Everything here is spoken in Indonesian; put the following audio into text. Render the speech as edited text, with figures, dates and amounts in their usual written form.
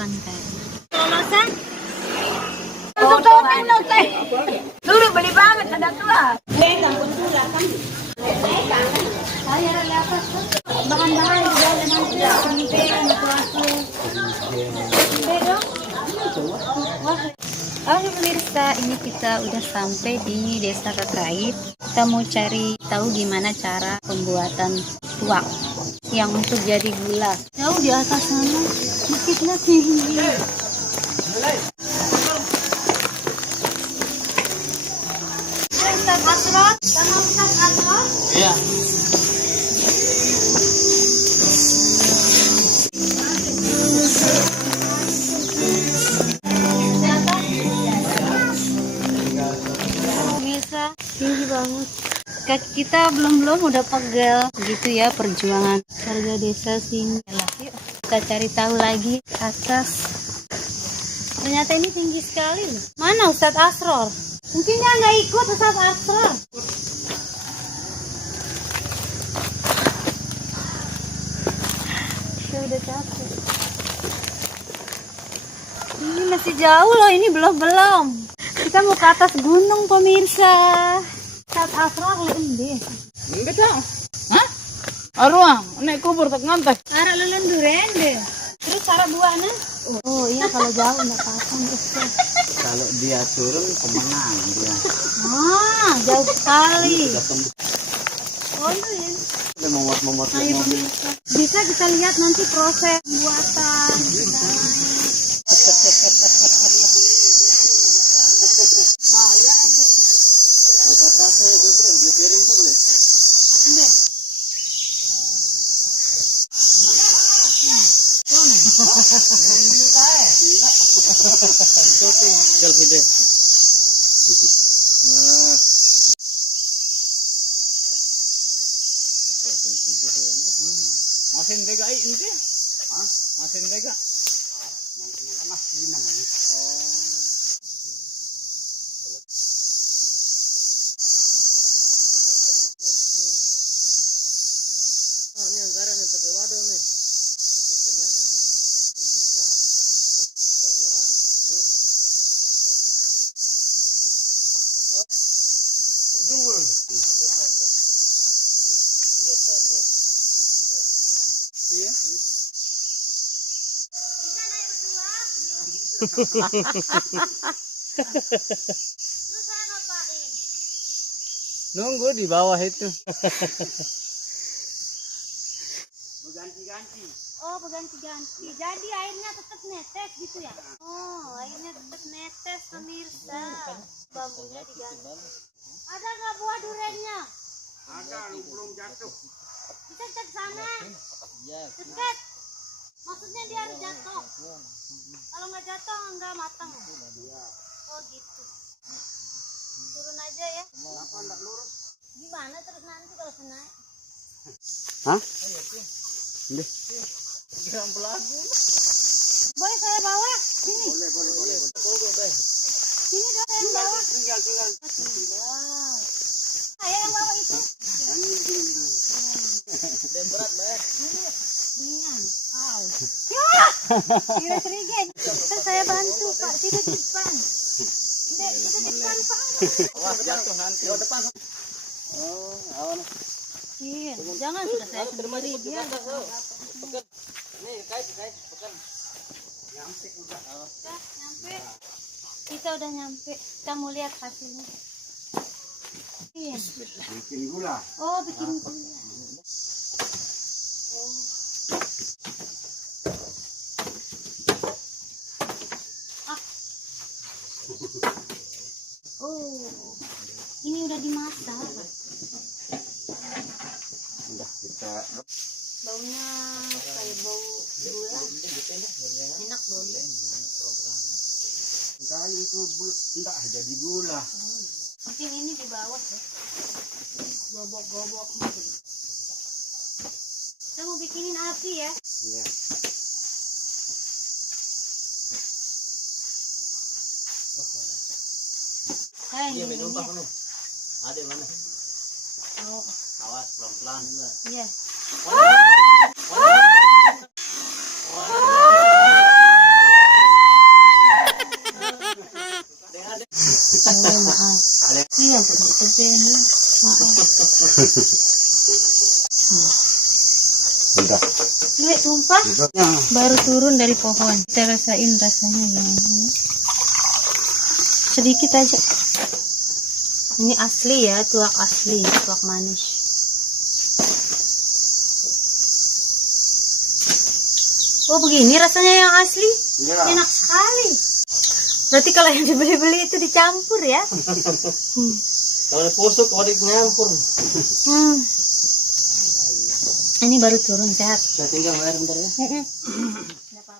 kos-kosan kayaknya. Lolosan? Untuk topping no teh. Dulu beli banget ada tua. Kampung pula kan. Saya apa tuh? Bahan-bahan di dalam nanti sampai Pemirsa, ini kita udah sampai di Desa Kekait. Kita mau cari tahu gimana cara pembuatan tuak yang untuk jadi gula. Jauh di atas sana, bukitnya tinggi. Ustaz Asror, sama Ustaz Asror? Iya. Pemirsa, tinggi banget. Kaki kita belum udah pegel. Gitu ya perjuangan warga desa sini. Yuk, kita cari tahu lagi ke atas. Ternyata ini tinggi sekali. Mana Ustaz Asror? Mungkin dia nggak ikut Ustaz Asror. Saya udah capek. Ini masih jauh loh, ini belum. Kita mau ke atas gunung pemirsa. Ustaz Asror lendeh. Enggak tahu. Hah? Arwah, naik kubur tak ngantai. Arah lelenduren deh. Terus cara buahnya? Oh iya, kalau jauh nggak apa-apa Ustaz. Kalau dia turun kemenang dia. Jauh sekali. Oh iya. Dia memot Ayo pemirsa. Bisa kita lihat nanti proses pembuatan. Kecil gede. Nah. Masin tega ini? Hah? Masin tega? Mas sinam. Ini anggaran untuk waduh nih. Iya. Terus saya ngapain? Nunggu di bawah itu. Berganti-ganti. Oh, berganti-ganti. Jadi airnya tetap netes gitu ya? Oh, airnya tetap netes pemirsa. Bambunya diganti. Ada nggak buah durennya? Ada, belum jatuh. Bisa cek sana. Iya. Dekat. Maksudnya dia harus jatuh. Kalau nggak jatuh nggak matang. Oh gitu. Turun aja ya. Kenapa enggak lurus? Gimana terus nanti kalau naik? Hah? Ini. Yang pelagu. Boleh saya bawa? Sini. Boleh. Sini dong saya yang bawa. Tinggal. Wow. Saya yang bawa itu. Dan berat, Mbak. Ringan. Au. Ya. Kira-kira. Kan saya bantu, Pak. Tidak di depan. Tidak di depan, Pak. Awas jatuh nanti. Di depan. Oh, awan. Iya, jangan sudah saya sendiri dia. Pekan. Nih, kait, pekan. Nyampe udah. Udah nyampe. Kita udah nyampe. Kita mau lihat hasilnya. Iya. Bikin gula. Oh, bikin gula. Oh, ini udah dimasak. Udah kita. Baunya kayak bau gula. Enak baunya. Kayu itu enggak jadi gula. Mungkin ini di bawah ya. Gobok-gobok. Kita mau bikinin api ya. Iya. Iya, minum Pak penuh. Ada mana? Oh, Awas pelan-pelan. iya. Udah. Lihat tumpah. Ya. Baru turun dari pohon. Kita rasain rasanya gimana. Sedikit aja. Ini asli ya, tuak asli, tuak manis. Oh begini rasanya yang asli. Ya. Enak sekali. Berarti kalau yang dibeli-beli itu dicampur ya? Kalau pusuk kalau nyampur. Ini baru turun sehat. Saya tinggal bayar bentar ya. Nggak apa-apa.